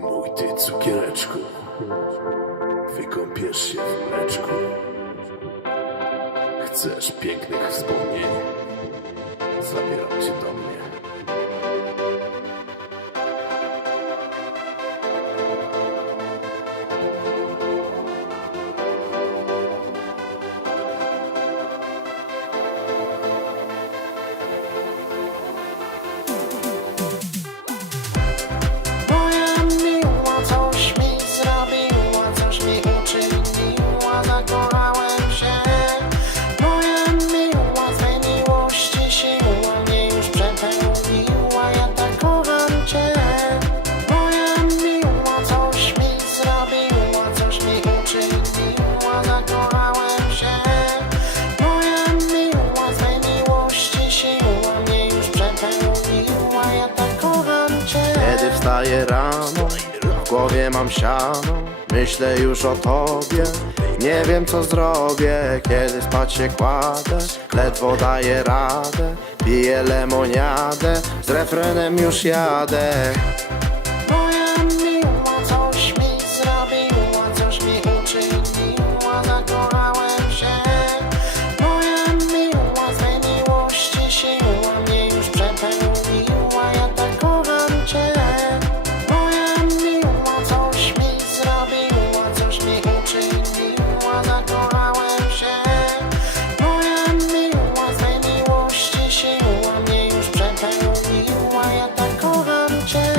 Mój ty cukiereczku, wykąpiesz się w mleczku. Chcesz pięknych wspomnień? Zabieram cię do mnie. Wstaję rano, w głowie mam siano Myślę już o tobie, nie wiem co zrobię Kiedy spać się kładę, ledwo daję radę Piję lemoniadę, z refrenem już jadę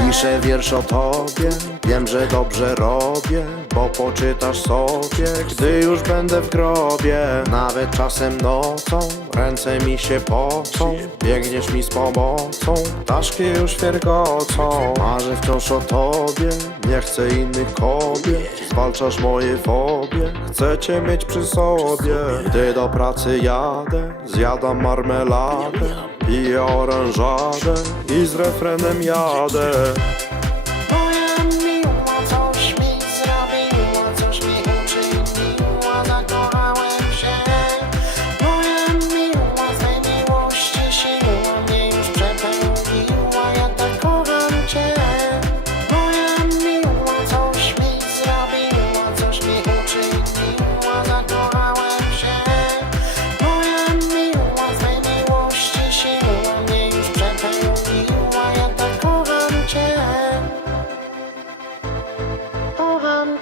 Piszę wiersz o tobie, wiem, że dobrze robię Bo poczytasz sobie, gdy już będę w grobie. Nawet czasem nocą, ręce mi się pocą Biegniesz mi z pomocą, ptaszki już wiergocą Marzę wciąż o tobie, nie chcę innych kobiet Zwalczasz moje fobie, chcę cię mieć przy sobie. Gdy do pracy jadę, zjadam marmeladę Piję oranżadę z refrenem jadę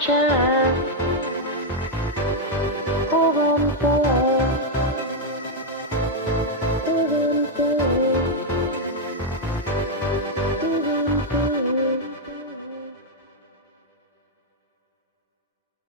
your love.